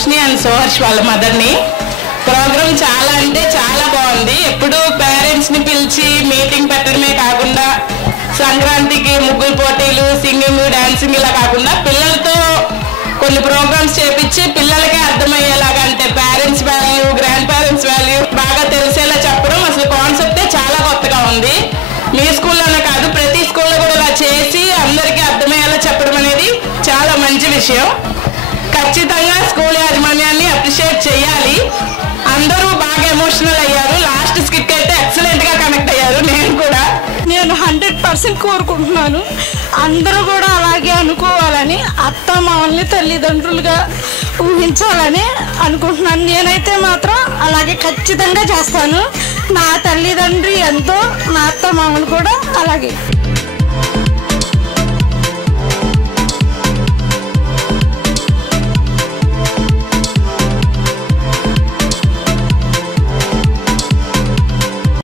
Roshini and సోహర్ష్ వాళ్ళ మదర్ని. Programme చాలా అంటే చాలా బాగుంది. ఎప్పుడు పేరెంట్స్ని పిలిచి మీటింగ్ పెట్టడమే కాకుండా సంక్రాంతికి ముగ్గులు పోటీలు, సింగింగ్, డాన్సింగ్ ఇలా కాకుండా పిల్లలతో కొన్ని ప్రోగ్రామ్స్ చేపించి పిల్లలకే అర్థమయ్యేలాగా, అంటే parents value, grand parents value బాగా తెలిసేలా చెప్పడం అసలు కాన్సెప్టే చాలా కొత్తగా ఉంది. మీ స్కూల్లోనే కాదు ప్రతి స్కూల్లో కూడా ఇలా చేసి అందరికీ అర్థమయ్యేలా చెప్పడం అనేది చాలా మంచి విషయం. ఖచ్చితంగా స్కూల్ యాజమాన్యాన్ని అప్రిషియేట్ చేయాలి. అందరూ బాగా ఎమోషనల్ అయ్యారు. లాస్ట్ స్కిట్ అయితే ఎక్సలెంట్గా కనెక్ట్ అయ్యారు. నేను 100% కోరుకుంటున్నాను అందరూ కూడా అలాగే అనుకోవాలని, అత్త మామల్ని తల్లిదండ్రులుగా ఊహించాలని అనుకుంటున్నాను. నేనైతే మాత్రం అలాగే ఖచ్చితంగా చేస్తాను. నా తల్లిదండ్రి ఎంతో, నా అత్త మామలు కూడా అలాగే.